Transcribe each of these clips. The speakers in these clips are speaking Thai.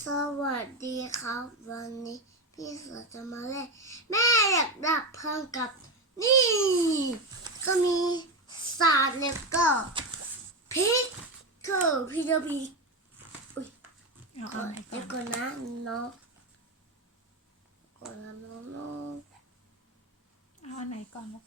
สวัสดีครับ วันนี้พี่เสือจะมาเล่นแม่อยากดับเพลิงกับ นี่ ก็มีสาดแล้วก็พริกคือพี่จะพีเอาก่อเอานไหนก่อเดี๋ยวนก่อนนะน้องก่อนนะน้องน้องเอาอันไหนก่อนลูก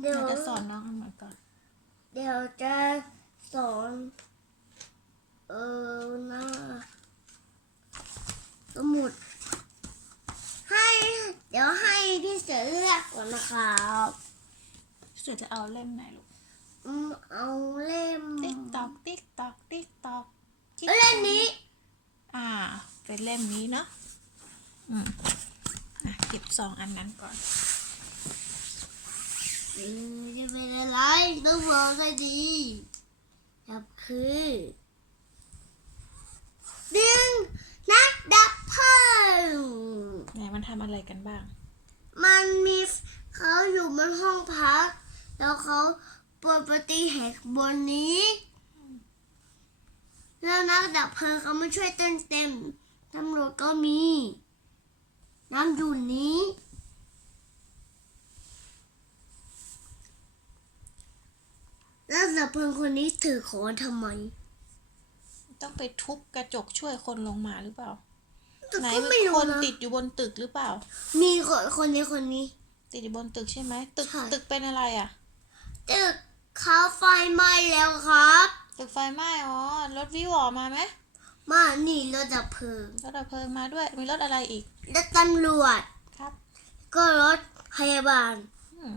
เดี๋ยวเราจะสอนน้องอันไหนก่อน เดี๋ยวจะสอน เออหน้าสมุด ให้ เดี๋ยวให้พี่เสือเลือกก่อนนะครับเสือจะเอาเล่มไหนลูกอืมเอาเล่มติ๊กตอกติ๊กตอกติ๊กตอกเอาเล่มนี้ อ่า เป็นเล่มนี้เนาะอืมอะเก็บสองอันนั้นก่อนอืมจะเป็นอะไรต้องบอกให้ดีครับคือดึงนักดับเพลิง ไหนมันทำอะไรกันบ้าง มันมีเขาอยู่บนห้องพัก แล้วเขาเปิดประตูแหกบนนี้ แล้วนักดับเพลิงเขามาช่วยเต็มเต็มๆตำรวจก็มี น้ำอยู่นี้ แล้วดับเพลิงคนนี้ถือขอนทำไม ต้องไปทุบกระจกช่วยคนลงมาหรือเปล่า แต่ไหนก็มีไม่ครู้นนะติดอยู่บนตึกหรือเปล่า มีคนคนนี้คนนี้ ติดอยู่บนตึกใช่ไหมตึกใช่ ตึกเป็นอะไรอะ ตึกเขาไฟไหม้แล้วครับ ตึกไฟไหม้อ๋อรถวิวออกมาไหมมานี่รถดับเพลิงรถดับเพลิงมาด้วยมีรถอะไรอีกรถตำรวจ ครับก็รถพยาบาลอืม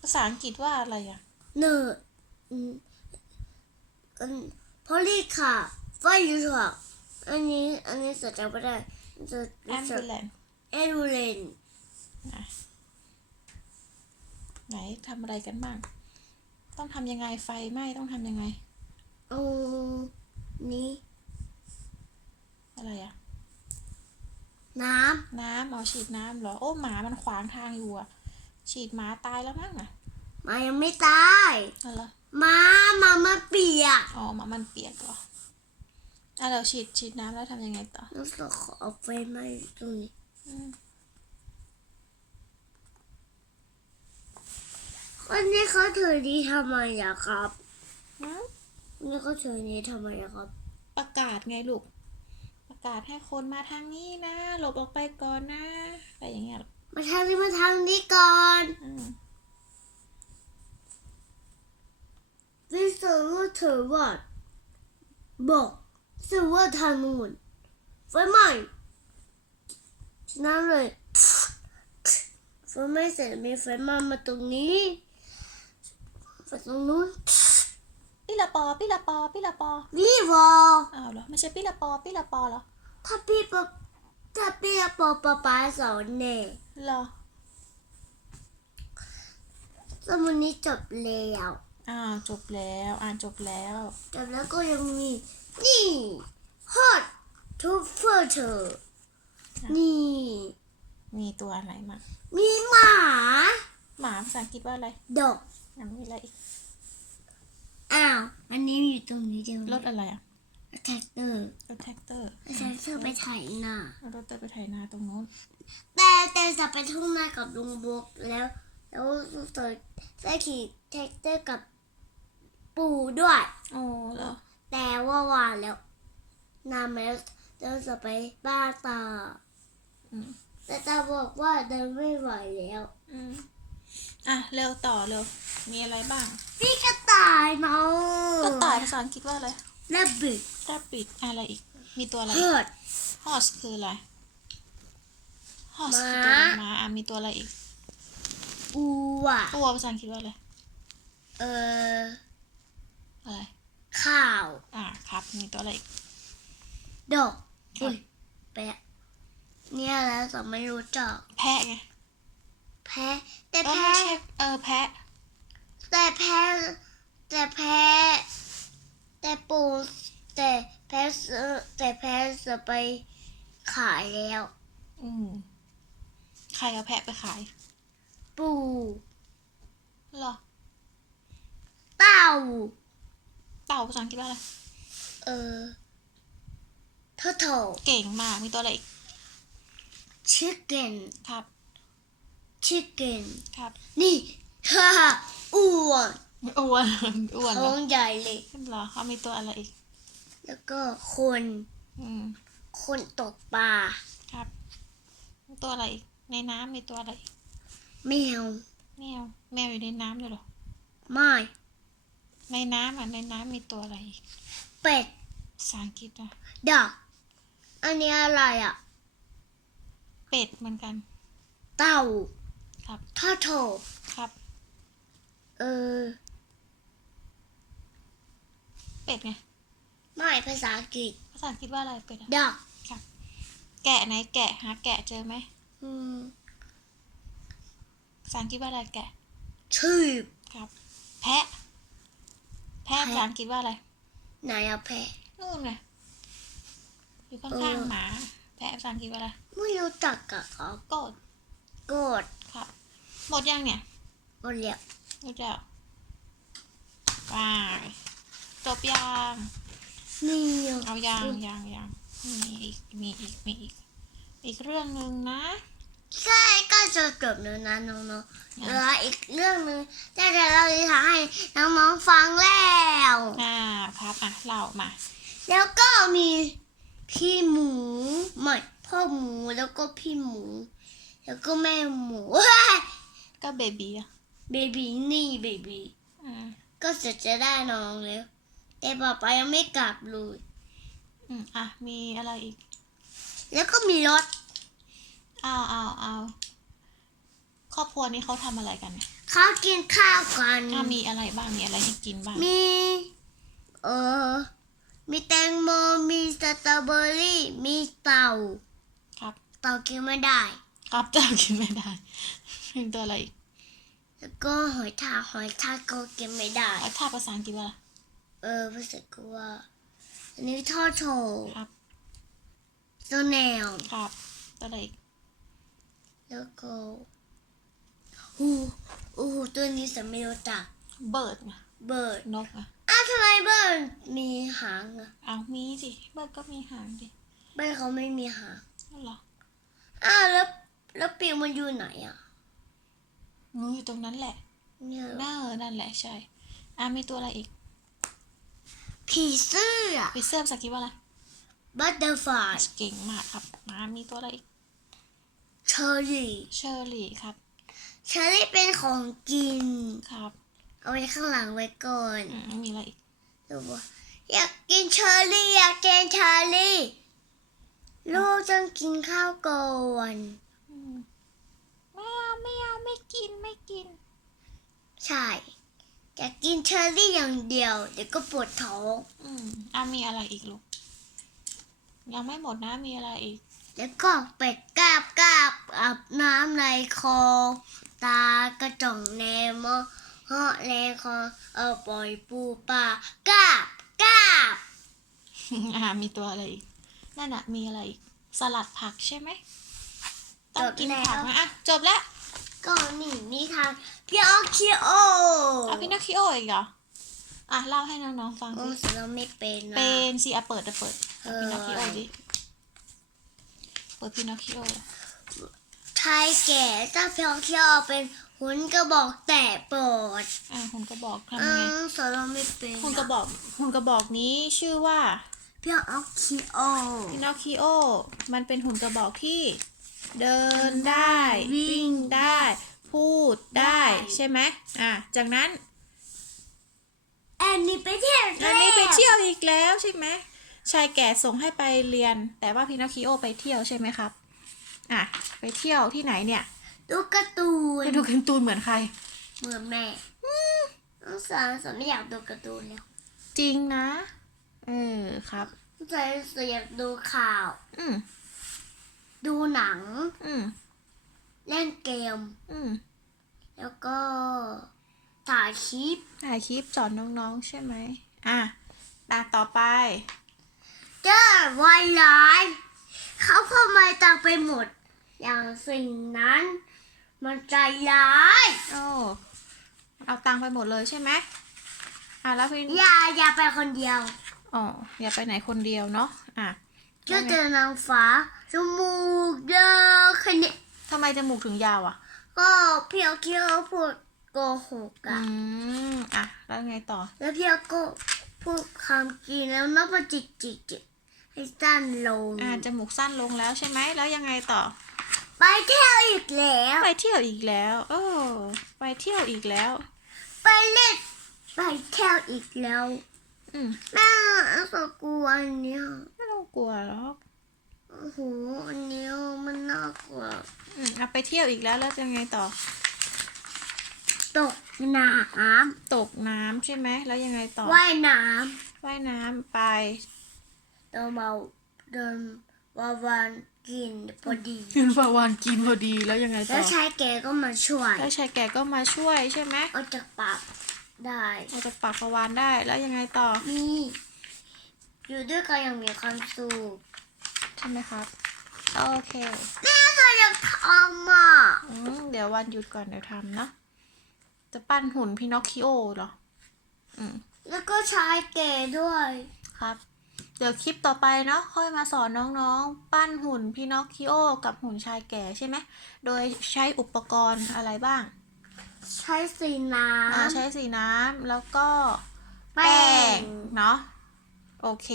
ภาษาอังกฤษว่าอะไรอะ เนอร์อืมอันพอลีค่ะไฟอยู่ค่ะ อันนี้อันนี้สะจำไม่ได้จะ ambulance แอรูเลนไหนทำอะไรกันบ้าง ต้องทำยังไงไฟไหม้ต้องทำยังไงเอานี้ อะไรอะน้น้ำเอาฉีดน้ำเหรอ โอ้หมามันขวางทางอยู่อะฉีดหมาตายแล้วมั้งอะำมายังไม่ตายอะไรเหรอมามามาเปียกอ๋อหมามันเปียกเหรอ อะเราฉีดฉีดน้ำแล้วทำยังไงต่อแล้วก็ขอเอาไฟไหม้ตรงนี้อืมวันนี้เขาถือดีทำไมอะครับหืมวันนี้เขาถือนี้ทำไมอะครับ ประกาศไงลูก ประกาศให้คนมาทางนี้นะหลบออกไปก่อนนะอะไรอย่างเงี้ยหรอมาทางนี้มาทางนี้ก่อนอืมวิศวเธอว่าบอก สิว่าทางนู้นไฟไหม้ฉะนั้นเลยไฟไหม้เสร็จมีไฟไหม้มาตรงนี้ไฟตรงนู้นปิละปอปิละปอปิละปอนี่วออ้าวเหรอไม่ใช่ปิละปอปิละปอเหรอถ้าพี่ปะถ้าพี่ปอปะปาสอนแน่เหรอสมุนนี้จบแล้วอ้าวจบแล้ว อ่านจบแล้ว จบแล้วก็ยังมี นี่ hot to filter นี่ มีตัวอะไรมามีหมา หมาภาษาอังกฤษว่าอะไร ดอกอ่านมีอะไรอีก อ้าว อันนี้อยู่ตรงนี้เดียวรถอะไรอะแท็กเตอร์รถแท็กเตอร์แท็กเตอร์ไปไถนาเอารถเตอร์ไปไถนาตรงโน้น แต่แต่จะไปทุ่งนากับลุงบุ๊กแล้ว แล้วเติร์ได้ขี่แท็กเตอร์กับปู่ด้วยโอ้เหรอ แต่ว่าหวานแล้วนานมาแล้วเราจะไปบ้านตาอืมแต่ตาบอกว่าเดินไม่ไหวแล้วอืมอะเร็วต่อเร็วมีอะไรบ้าง พี่กระต่ายเมาก็ต่ายภาษาอังกฤษว่าอะไรและบิด rabbit อะไรอีก มีตัวอะไรเพิด horse คืออะไร horse ม้าคือตัวอะไรม้าอะมีตัวอะไรอีกอูอะตัวภาษาอังกฤษว่าอะไรเอออะไร ข่าว อะครับมีตัวอะไรอีกดอกอุ้ยแปะเนี่ยแล้วแต่ไม่รู้จักแพะไงแพ้แต่เออแพ้ไม่ใช่เออแพะแต่แพ้แต่แพ้แต่ปูแต่แพ้ซื้อแต่แพ้จะไปขายแล้ว อืมใครเอาแพะไปขายปูเหรอ เต่า เต่าภาษาอังกฤษว่าอะไร เออ turtle เก่งมาก มีตัวอะไรอีก chicken ครับ chicken ครับ นี่ฮ่าฮ่าอ้วนอ้วนอ้วนเหรท้อองใหญ่เลย เหรอเขามีตัวอะไรอีก แล้วก็คน อืม คนตกปลาครับ มีตัวอะไรอีก ในน้ำมีตัวอะไรอีกแมวแมว แมวอยู่ในน้ำเลยเหรอ ไม่ ในน้ำอะในน้ำมีตัวอะไรอีกเป็ดภาษาอังกฤษอะดักอันนี้อะไรอะ เป็ดเหมือนกัน เต่าครับ turtle ครับ เออ เป็ดไงไม่ภาษาอังกฤษภาษาอังกฤษว่าอะไรเป็ดอะดักแกะไหนแกะหาแกะเจอไหมอืมภาษาอังกฤษว่าอะไรแกะชื่อครับ แพะแพะแพะภาษาอังกฤษว่าอะไร ไหนอะแพะนู่นไงอยู่ข้างเออๆหมา แพะภาษาอังกฤษว่าอะไรไม่รู้จักอะครับโกดกดครับ หมดยังเนี่ยหมดแล้วหมดแล้วว้ายจบยังนี่อะเอายังยังยังมีอีกมีอีกมีอีก อีกเรื่องหนึ่งนะ ใช่ก็จะจบแล้วนะน้องๆเหลืออีกเรื่องหนึ่งที่จะเล่านิทานให้น้องๆฟังแล้วอ่าครับอะเล่ามา แล้วก็มีพี่หมูไม่พ่อหมูแล้วก็พี่หมู แล้วก็แม่หมูก็เบบีอะเบบีนี่เบบีอ่าก็เสร็จจะได้น้องแล้ว แต่ป๊าป๊ายังไม่กลับเลย อืมอะมีอะไรอีก แล้วก็มีรถ เอาเอาเอาครอบครัวนี้เขาทำอะไรกันเนี่ยเขากินข้าวกันอะมีอะไรบ้างมีอะไรให้กินบ้าง มีเออมีแตงโมมีสตรอเบอรี่ มีเต่าครับ เต่ากินไม่ได้ ครับเจ้ากินไม่ได้มีตัวอะไรอีกแล้วก็หอยทากหอยทากก็กินไม่ได้อะถ้าภาษาอังกฤษว่าอะไรเออภาษาก็ว่าอันนี้ทอดโถครับโซแนลครับตัวอะไรอีก แล้วก็หูอู้หูตัวนี้สไม่รู้จักเบิร์ดไงเบิร์ดนกอะอ้าวทำไมเบิร์ดมีหางอะเอามีสิเบิร์ดก็มีหางดิเบิร์ดเขาไม่มีหางนั่นเหรออ้าวแล้วแล้วปีกมันอยู่ไหนอะงูอยู่ตรงนั้นแหละเนี่ยเหรอน่าเออนั่นแหละใช่อะมีตัวอะไรอีก ผีเสื้อปีเสื้อภาษาอังกฤษว่าอะไรบัตเตอร์ฟลายเก่งมากครับมามีตัวอะไรอีก เชอร์รี่เชอร์รี่ครับ เชอร์รี่เป็นของกิน ครับ เอาไว้ข้างหลังไว้ก่อนอืมมีอะไรอีกลูกบอกอยากกินเชอร์รี่อยากกินเชอร์รี่ ลูกต้องกินข้าวก่อนอืมไม่เอาไม่เอาไม่กินไม่กิน ใช่อยากกินเชอร์รี่อย่างเดียว เดี๋ยวก็ปวดท้อง อืมอะมีอะไรอีกลูก ยังไม่หมดนะมีอะไรอีก แล้วก็เป็ดกราบกราบอาบน้ำในคลองตากระจ่องแนมอเหาะแรงคอเอาปล่อยปูปลากราบกราบอ่ามีตัวอะไรอีกนั่นน่ะมีอะไรอีกสลัดผักใช่ไหมต้องกินผักนะอะจบแล้วก็นี่นิทานพี่ออคิโอเอาพินาคิโออีกเหรออะเล่าให้น้องๆฟังโอ้สิสเราไม่เป็นนะเป็นสิอะเปิดอะเปิดเอพิอนาคิโอดิเปิดพินาคิโอเลยชายแก่เจ้าพี่ออคิโอเป็นหุ่นกระบอกแต่ปอดอะหุ่นกระบอกทำอืยังไงมสเราไม่เป็นหุ่นกระบอกหุ่นกระบอกนี้ชื่อว่าพี่ออคิโอพินาคิโอมันเป็นหุ่นกระบอกที่ เดินได้ วิ่งได้ พูดได้ใช่ไหมอะจากนั้นแอนนี่ไปเที่ยวอันนี้ไปเที่ยวอีกแล้วใช่ไหม ชายแก่ส่งให้ไปเรียน แต่ว่าพินาคิโอไปเที่ยวใช่ไหมครับ อะ ไปเที่ยวที่ไหนเนี่ย ดูการ์ตูน ไปดูการ์ตูนเหมือนใคร เหมือนแม่น้องสาวสาวไม่อยากดูการ์ตูนแล้วจริงนะ เออครับน้องสาวอยากดูข่าว อืมดูหนัง อืมเล่นเกม อืมแล้วก็ถ่ายคลิปถ่ายคลิปสอนน้องๆใช่ไหมอะตาต่อไป เจอวายร้ายเขาเข้ามาตังไปหมด อย่างสิ่งนั้น มันใจร้ายโอ้เอาตังค์ไปหมดเลยใช่ไหมอะแล้วพี่อย่าอย่าไปคนเดียวอ๋ออย่าไปไหนคนเดียวเนาะอะก็เจอนางฟ้าจมูกยาวแค่นี้ทำไมจมูกถึงยาวอะ ก็พี่เอาเคี้ยวพูดโกหกอือะมอะแล้วไงต่อ แล้วพี่เอาก็พูดคำกินแล้วนับว่าจิกจิกจิก ให้สั้นลง อ่าจมูกสั้นลงแล้วใช่ไหมแล้วยังไงต่อ ไปเที่ยวอีกแล้ว ไปเที่ยวอีกแล้วโอ้ไปเที่ยวอีกแล้ว ไปเล่นไปเที่ยวอีกแล้ว อืมแม่เอาสกลัวอันเนี้ยไม่ต้องกลัวหรอกโอ้โหอันเนี้ยมันน่ากลัวอืมอะไปเที่ยวอีกแล้วแล้วยังไงต่อ ตกน้ตกน้ำใช่ไหมแล้วยังไงต่อำว่ายน้ว่ายน้ำไปำ เดินมาเดินวาวานกินพอดีกินปลาวานกินพอดีแล้วยังไงต่แล้อวชายแกก็มาช่วยแล้วชายแก่ก็มาช่วยใช่ไหมเอาจากปากได้เราจะปากปลาวานได้แล้วยังไงต่อนี่อยู่ด้วยกันอย่างมีความสุขใช่ไหมครับ โอเคแม่ก็ยังทำอะอืมเดี๋ยววันหยุดก่อนเดี๋ยวทำเนอะจะปั้นหุ่นพี่นอคคิโอเหรออืมแล้วก็ชายแก่ด้วย ครับ เดี๋ยวคลิปต่อไปเนาะค่อยมาสอนน้องๆ ปั้นหุ่นพี่นอคคิโอ กับหุ่นชายแก่ใช่ไหมโดยใช้อุปกรณ์อะไรบ้าง ใช้สีน้อ่าใช้สีน้ำแล้วก็ำแป้งเนาะโอเค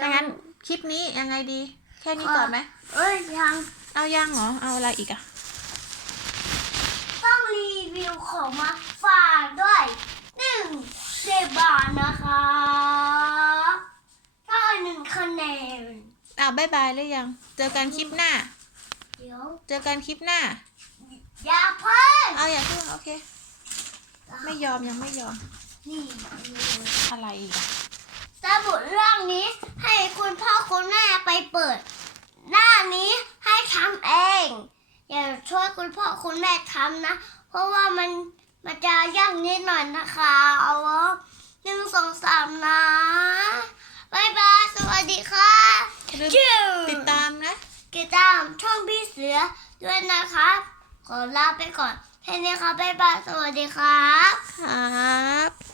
ดังนั้นคลิปนี้ยังไงดี แค่นี้ก่อนไหมเอ้ยยังเอายังเหรอเอาอะไรอีกอะต้องรีวิวของมาฝากด้วยหนึ่งเซบาทนะคะถ้าหนึ่งคะแนน อ่าบายบายหรือยัง เจอกันคลิปหน้า เดี๋ยวเจอกันคลิปหน้า อย่าเพิ่งเอาอย่าเพิ่งโอเค ไม่ยอมยังไม่ยอม นี่อะไรอีกอะสมุดเรื่องนี้ให้คุณพ่อคุณแม่ไปเปิด หน้านี้ให้ทำเอง อย่าช่วยคุณพ่อคุณแม่ทำนะ เพราะว่ามันมันจะยากนิดหน่อยนะคะเอาวะหนึ่งสองสามนะ บายบาย สวัสดีค่ะอย่าลืมจิ้วติดตามนะติดตามช่องพี่เสือด้วยนะครับ ขอลาไปก่อนแค่นี้ครับบ๊ายบาย สวัสดีครับ ครับ